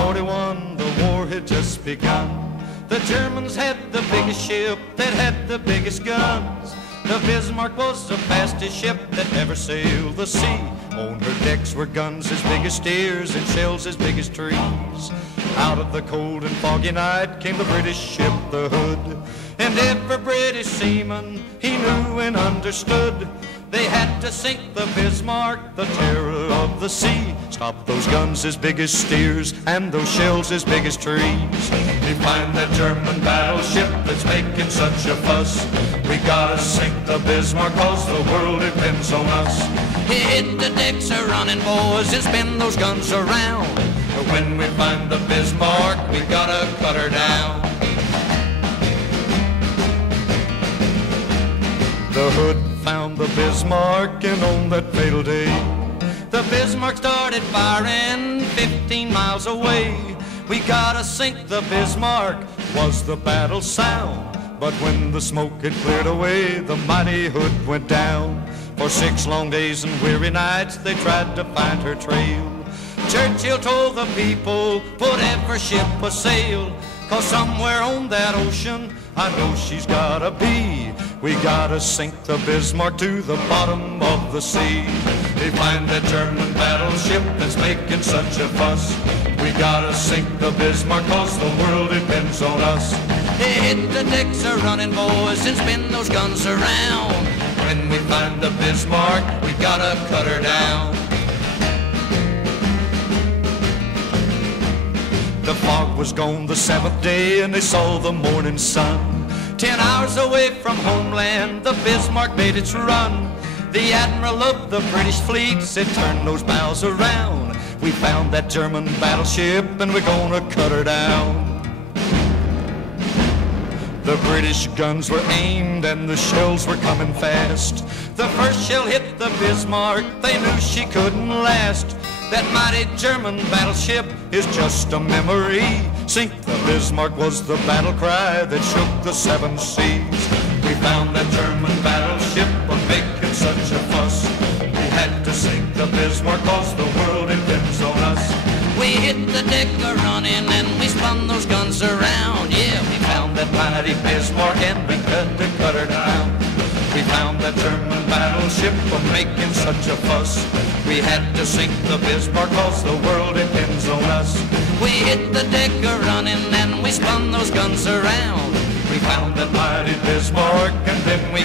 1941, the war had just begun. The Germans had the biggest ship that had the biggest guns. The Bismarck was the fastest ship that ever sailed the sea. On her decks were guns as big as steers and shells as big as trees. Out of the cold and foggy night came the British ship, the Hood. And every British seaman, he knew and understood, they had to sink the Bismarck, the terror of the sea. Stop those guns as big as steers and those shells as big as trees. We find that German battleship that's making such a fuss. We gotta sink the Bismarck 'cause the world depends on us. Hit the decks a-running, boys, and spin those guns around. When we find the Bismarck, we gotta cut her down. The Hood found the Bismarck, and on that fatal day, the Bismarck started firing 15 miles away. We gotta sink the Bismarck, was the battle sound. But when the smoke had cleared away, the mighty Hood went down. For 6 long days and weary nights, they tried to find her trail. Churchill told the people, put every ship a sail, 'cause somewhere on that ocean, I know she's gotta be. We gotta sink the Bismarck to the bottom of the sea. They find that German battleship that's making such a fuss. We gotta sink the Bismarck 'cause the world depends on us. Hit the decks a-running, boys, and spin those guns around. When we find the Bismarck, we gotta cut her down. The fog was gone the 7th day, and they saw the morning sun. 10 hours away from homeland, the Bismarck made its run. The admiral of the British fleet said, turn those bows around. We found that German battleship, and we're gonna cut her down. The British guns were aimed, and the shells were coming fast. The first shell hit the Bismarck, they knew she couldn't last. That mighty German battleship is just a memory. Sink the Bismarck was the battle cry that shook the 7 seas. We found that German battleship was making such a fuss. We had to sink the Bismarck 'cause the world depends on us. We hit the deck a-running and we spun those guns around. Yeah, we found that mighty Bismarck and we had to cut her down. We found that German battleship was making such a fuss. We had to sink the Bismarck 'cause the world depends on us. We hit the deck a-running and we spun those guns around. We found that mighty Bismarck and then we